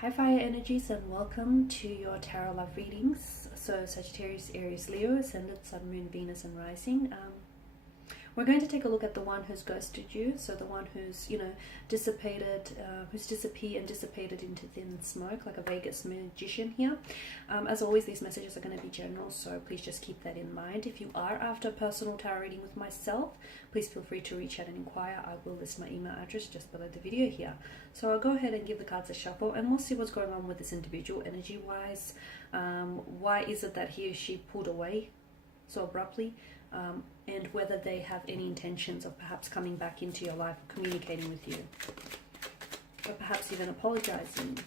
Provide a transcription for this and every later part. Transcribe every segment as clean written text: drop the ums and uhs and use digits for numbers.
Hi fire energies, and welcome to your tarot love readings. So Sagittarius, Aries, Leo, Ascendant, Sun, Moon, Venus and Rising. We're going to take a look at the one who's ghosted you, so the one who's, dissipated, who's disappeared and dissipated into thin smoke like a Vegas magician here. As always, these messages are going to be general, so please just keep that in mind. If you are after a personal tarot reading with myself, please feel free to reach out and inquire. I will list my email address just below the video here. So I'll go ahead and give the cards a shuffle, and we'll see what's going on with this individual energy-wise. Why is it that he or she pulled away so abruptly? And whether they have any intentions of perhaps coming back into your life, communicating with you, or perhaps even apologizing.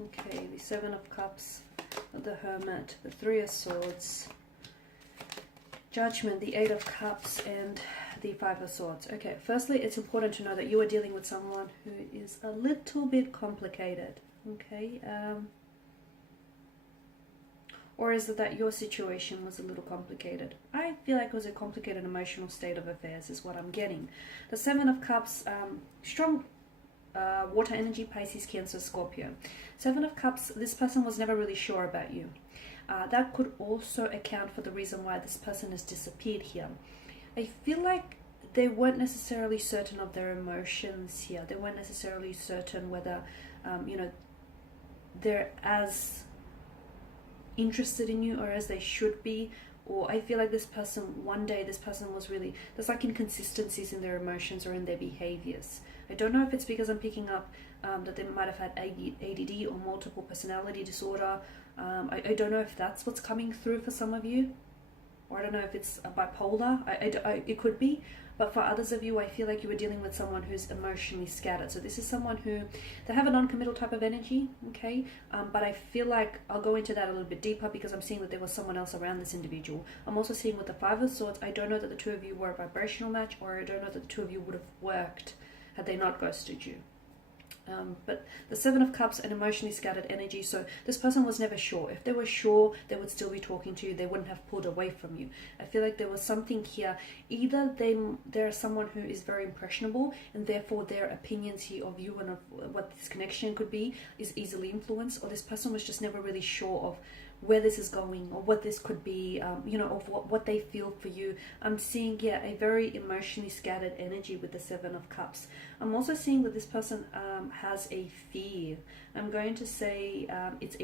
Okay, the Seven of Cups, the Hermit, the Three of Swords, Judgment, the Eight of Cups, and the Five of Swords. Okay, firstly, it's important to know that you are dealing with someone who is a little bit complicated, okay? Or is it that your situation was a little complicated? I feel like it was a complicated emotional state of affairs is what I'm getting. The Seven of Cups, strong water energy, Pisces, Cancer, Scorpio. Seven of Cups, this person was never really sure about you. That could also account for the reason why this person has disappeared here. I feel like they weren't necessarily certain of their emotions here. They weren't necessarily certain whether, they're as interested in you or as they should be. Or I feel like this person, one day this person was really, there's like inconsistencies in their emotions or in their behaviors. I don't know if it's because I'm picking up that they might have had ADD or multiple personality disorder. I don't know if that's what's coming through for some of you, or I don't know if it's a bipolar. It could be, but for others of you, I feel like you were dealing with someone who's emotionally scattered. So this is someone who, they have a non-committal type of energy, okay? But I feel like I'll go into that a little bit deeper because I'm seeing that there was someone else around this individual. I'm also seeing with the Five of Swords, I don't know that the two of you were a vibrational match, or I don't know that the two of you would have worked had they not ghosted you. But the Seven of Cups, an emotionally scattered energy, so this person was never sure. If they were sure, they would still be talking to you. They wouldn't have pulled away from you. I feel like there was something here. Either they're someone who is very impressionable, and therefore their opinions here of you and of what this connection could be is easily influenced, or this person was just never really sure of where this is going or what this could be, of what they feel for you. I'm seeing, a very emotionally scattered energy with the Seven of Cups. I'm also seeing that this person has a fear. I'm going to say it's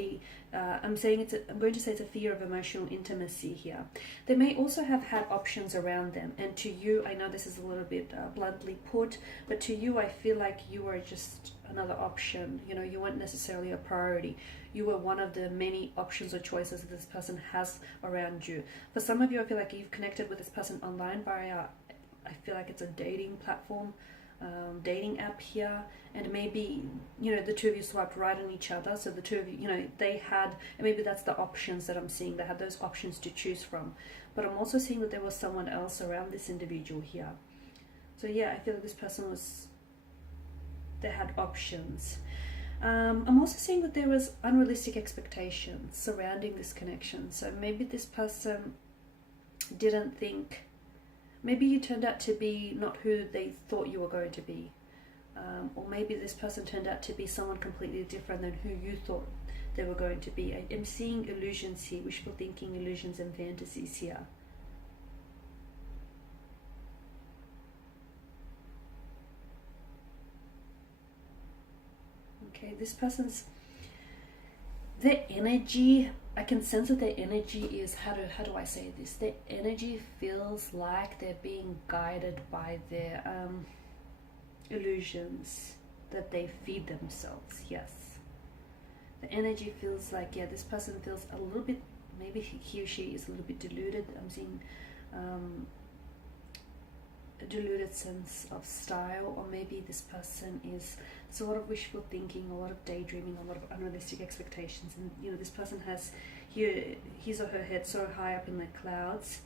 a fear of emotional intimacy here. They may also have had options around them, and to you, I know this is a little bit bluntly put, but to you, I feel like you were just another option. You weren't necessarily a priority. You were one of the many options or choices that this person has around you. For some of you, I feel like you've connected with this person online via, I feel like it's a dating platform, dating app here, and maybe the two of you swiped right on each other, so the two of you, they had, and maybe that's the options that I'm seeing. They had those options to choose from. But I'm also seeing that there was someone else around this individual here. So I feel like this person they had options. I'm also seeing that there was unrealistic expectations surrounding this connection. So maybe this person didn't think, maybe you turned out to be not who they thought you were going to be. Or maybe this person turned out to be someone completely different than who you thought they were going to be. I'm seeing illusions here, wishful thinking, illusions and fantasies here. Okay, this person's, their energy, I can sense that their energy is, how do I say this? Their energy feels like they're being guided by their illusions that they feed themselves. Yes. The energy feels like, this person feels a little bit, maybe he or she is a little bit deluded. I'm seeing a deluded sense of style, or maybe this person is, there's a lot of wishful thinking, a lot of daydreaming, a lot of unrealistic expectations, and this person has his or her head so high up in the clouds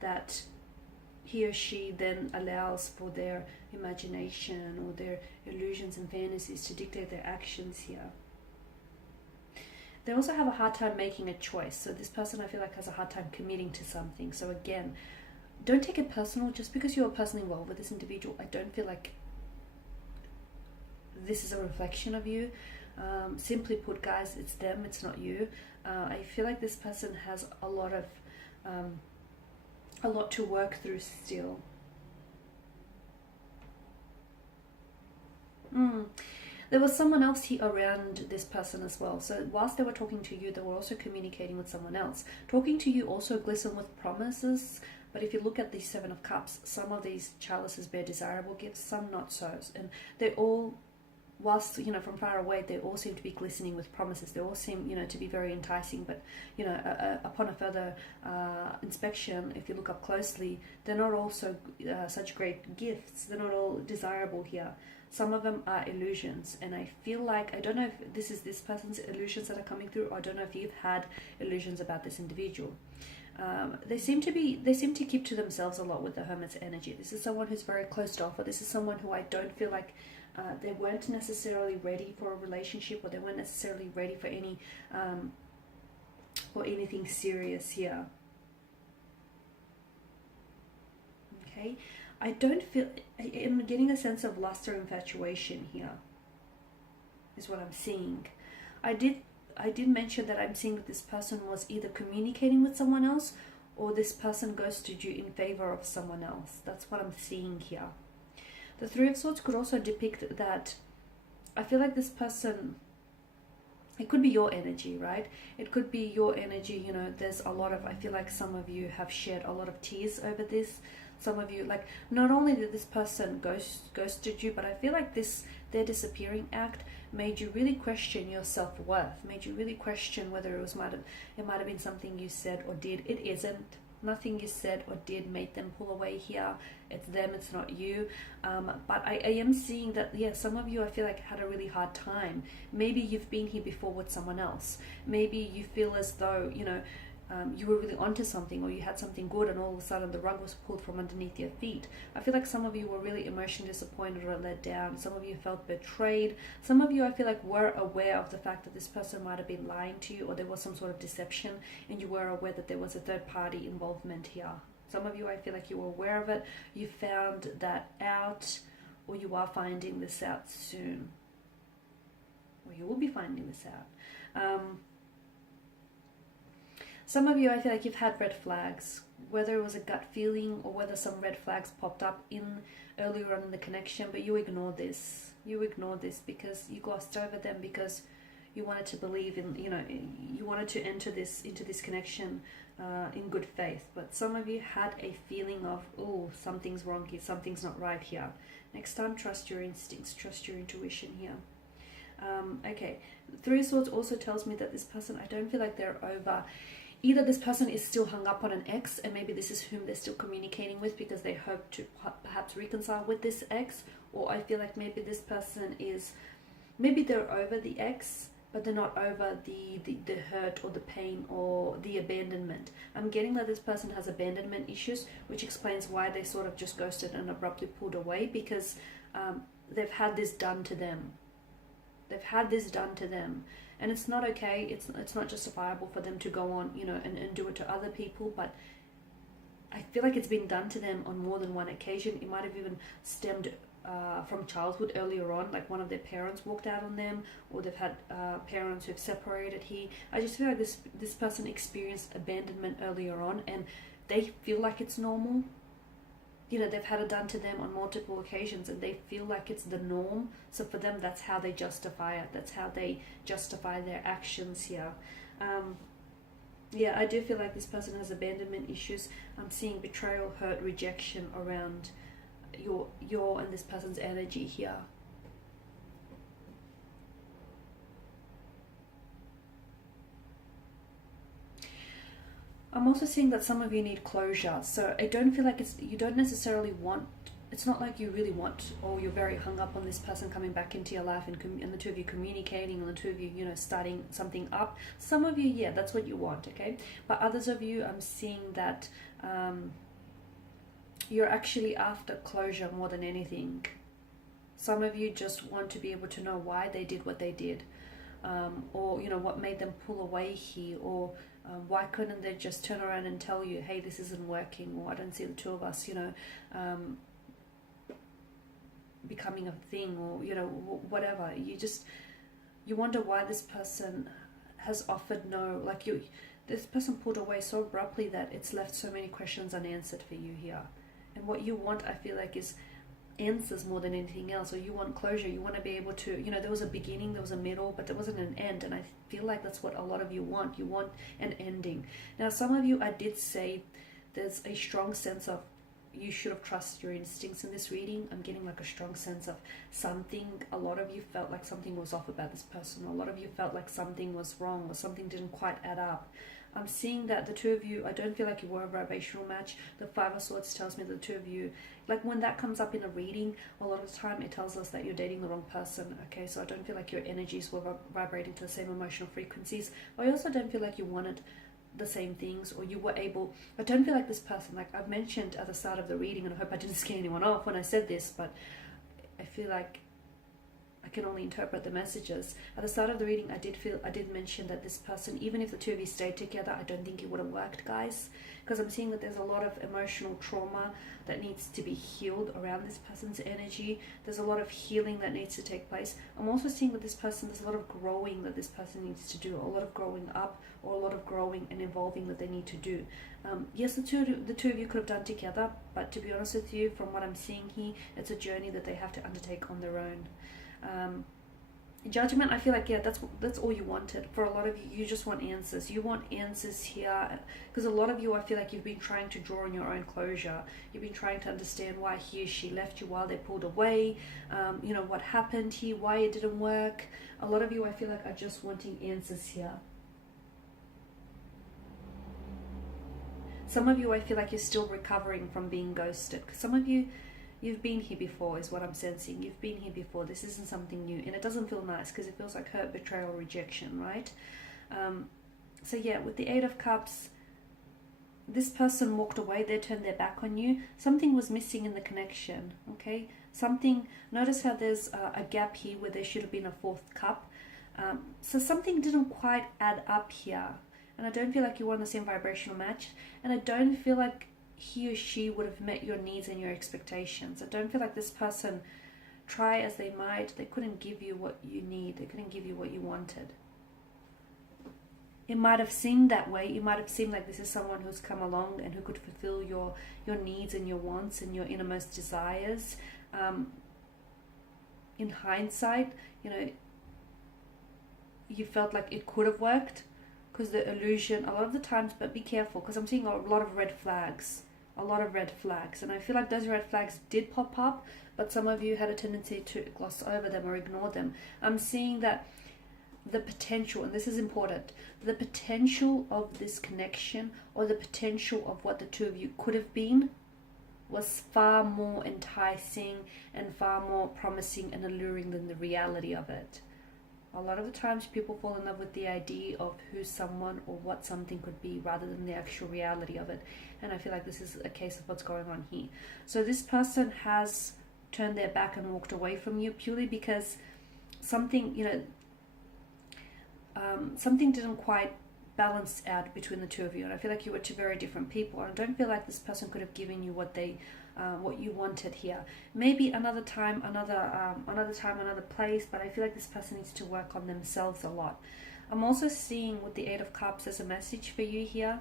that he or she then allows for their imagination or their illusions and fantasies to dictate their actions here. They also have a hard time making a choice. So this person, I feel like, has a hard time committing to something. So again, don't take it personal. Just because you're personally involved with this individual, I don't feel like this is a reflection of you. Simply put, guys, it's them, it's not you. I feel like this person has a lot to work through still. There was someone else here around this person as well. So whilst they were talking to you, they were also communicating with someone else. Talking to you also glisten with promises. But if you look at the Seven of Cups, some of these chalices bear desirable gifts, some not so. And they all, whilst, you know, from far away, they all seem to be glistening with promises. They all seem, you know, to be very enticing. But, you know, upon a further inspection, if you look up closely, they're not all such great gifts. They're not all desirable here. Some of them are illusions, and I feel like, I don't know if this is this person's illusions that are coming through, or I don't know if you've had illusions about this individual. They seem to keep to themselves a lot with the Hermit's energy. This is someone who's very closed off, or this is someone who I don't feel like they weren't necessarily ready for a relationship, or they weren't necessarily ready for anything serious here. Okay. I don't feel, I'm getting a sense of lust or infatuation here, is what I'm seeing. I did mention that I'm seeing that this person was either communicating with someone else, or this person ghosted you in favor of someone else. That's what I'm seeing here. The Three of Swords could also depict that I feel like this person, it could be your energy, right? It could be your energy, you know, there's a lot of, I feel like some of you have shed a lot of tears over this. Some of you, like, not only did this person ghosted you, but I feel like their disappearing act made you really question your self-worth, made you really question whether it might have been something you said or did. It isn't. Nothing you said or did made them pull away here. It's them, it's not you. But I am seeing that, yeah, some of you, I feel like, had a really hard time. Maybe you've been here before with someone else. Maybe you feel as though, you know, you were really onto something, or you had something good, and all of a sudden the rug was pulled from underneath your feet. I feel like some of you were really emotionally disappointed or let down. Some of you felt betrayed. Some of you, I feel like, were aware of the fact that this person might have been lying to you, or there was some sort of deception, and you were aware that there was a third party involvement here. Some of you, I feel like you were aware of it. You found that out, or you are finding this out soon, or you will be finding this out. Some of you, I feel like you've had red flags, whether it was a gut feeling or whether some red flags popped up earlier on in the connection, but you ignored this. You ignored this because you glossed over them, because you wanted to believe in, you know, you wanted to enter into this connection in good faith. But some of you had a feeling of, oh, something's wrong here, something's not right here. Next time, trust your instincts, trust your intuition here. Okay, Three of Swords also tells me that this person, I don't feel like they're over. Either this person is still hung up on an ex, and maybe this is whom they're still communicating with because they hope to perhaps reconcile with this ex, or I feel like maybe this person is, maybe they're over the ex, but they're not over the hurt or the pain or the abandonment. I'm getting that this person has abandonment issues, which explains why they sort of just ghosted and abruptly pulled away, because they've had this done to them. They've had this done to them. And it's not okay, it's not justifiable for them to go on, you know, and do it to other people, but I feel like it's been done to them on more than one occasion. It might have even stemmed from childhood earlier on, like one of their parents walked out on them, or they've had parents who've separated here. I just feel like this person experienced abandonment earlier on, and they feel like it's normal. You know, they've had it done to them on multiple occasions, and they feel like it's the norm. So for them, that's how they justify it. That's how they justify their actions here. Yeah, I do feel like this person has abandonment issues. I'm seeing betrayal, hurt, rejection around your and this person's energy here. I'm also seeing that some of you need closure. So I don't feel like you don't necessarily want, it's not like you really want, or you're very hung up on this person coming back into your life and the two of you communicating, and the two of you, you know, starting something up. Some of you, yeah, that's what you want, okay? But others of you, I'm seeing that you're actually after closure more than anything. Some of you just want to be able to know why they did what they did, or what made them pull away here, or why couldn't they just turn around and tell you, hey, this isn't working, or I don't see the two of us becoming a thing, or whatever. You wonder why this person has offered no, this person pulled away so abruptly that it's left so many questions unanswered for you here. And what you want, I feel like, is answers more than anything else, or you want closure. You want to be able to, there was a beginning, there was a middle, but there wasn't an end. And I feel like that's what a lot of you want. You want an ending. Now, some of you, I did say there's a strong sense of you should have trusted your instincts in this reading. I'm getting like a strong sense of something. A lot of you felt like something was off about this person. A lot of you felt like something was wrong, or something didn't quite add up. I'm seeing that the two of you, I don't feel like you were a vibrational match. The Five of Swords tells me the two of you, like when that comes up in a reading, a lot of the time it tells us that you're dating the wrong person, okay? So I don't feel like your energies were vibrating to the same emotional frequencies. I also don't feel like you wanted the same things, or you were able, I don't feel like this person, like I've mentioned at the start of the reading, and I hope I didn't scare anyone off when I said this, but I feel like I can only interpret the messages. At the start of the reading, I did mention that this person, even if the two of you stayed together, I don't think it would have worked, guys, because I'm seeing that there's a lot of emotional trauma that needs to be healed around this person's energy. There's a lot of healing that needs to take place. I'm also seeing that this person, there's a lot of growing that this person needs to do, a lot of growing up, or a lot of growing and evolving that they need to do. Yes, the two of you could have done together, but to be honest with you, from what I'm seeing here, it's a journey that they have to undertake on their own. Judgment, I feel like, yeah, that's all you wanted. For a lot of you, you just want answers. You want answers here, because a lot of you, I feel like you've been trying to draw on your own closure. You've been trying to understand why he or she left you, while they pulled away, what happened here, why it didn't work. A lot of you, I feel like, are just wanting answers here. Some of you, I feel like you're still recovering from being ghosted. Some of you, you've been here before, is what I'm sensing. You've been here before. This isn't something new. And it doesn't feel nice, because it feels like hurt, betrayal, rejection, right? So yeah, with the Eight of Cups, this person walked away. They turned their back on you. Something was missing in the connection, okay? Notice how there's a gap here where there should have been a fourth cup. So something didn't quite add up here. And I don't feel like you were on the same vibrational match. And I don't feel like he or she would have met your needs and your expectations. I don't feel like this person, try as they might, they couldn't give you what you need. They couldn't give you what you wanted. It might have seemed that way. It might have seemed like this is someone who's come along and who could fulfill your needs and your wants and your innermost desires. In hindsight, you felt like it could have worked, because the illusion, a lot of the times, but be careful, because I'm seeing a lot of red flags. A lot of red flags. And I feel like those red flags did pop up, but some of you had a tendency to gloss over them or ignore them. I'm seeing that the potential, and this is important, the potential of this connection, or the potential of what the two of you could have been, was far more enticing and far more promising and alluring than the reality of it. A lot of the times people fall in love with the idea of who someone or what something could be, rather than the actual reality of it. And I feel like this is a case of what's going on here. So this person has turned their back and walked away from you purely because something, something didn't quite balance out between the two of you. And I feel like you were two very different people. And I don't feel like this person could have given you what you wanted here. Maybe another time, another place, but I feel like this person needs to work on themselves a lot. I'm also seeing with the Eight of Cups as a message for you here.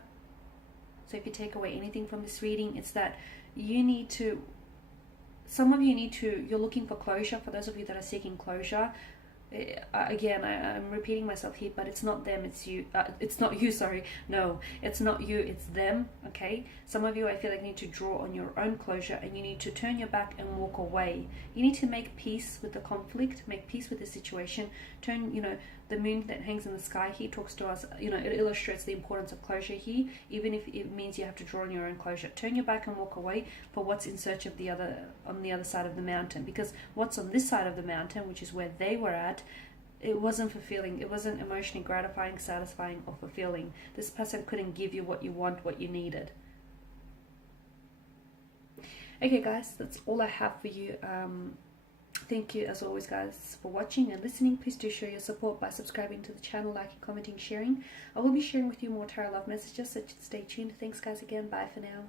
So if you take away anything from this reading, it's that you're looking for closure. For those of you that are seeking closure, again, I'm repeating myself here, but it's not them, it's you. It's not you, sorry. No, it's not you, it's them, okay? Some of you, I feel like, need to draw on your own closure, and you need to turn your back and walk away. You need to make peace with the conflict, make peace with the situation. The moon that hangs in the sky here talks to us, it illustrates the importance of closure here, even if it means you have to draw on your own closure. Turn your back and walk away for what's in search of on the other side of the mountain, because what's on this side of the mountain, which is where they were at, it wasn't fulfilling. It wasn't emotionally gratifying, satisfying, or fulfilling. This person couldn't give you what you want, what you needed. Okay guys, that's all I have for you. Thank you as always guys for watching and listening. Please do show your support by subscribing to the channel, liking, commenting, sharing. I will be sharing with you more tarot love messages, so stay tuned. Thanks guys again. Bye for now.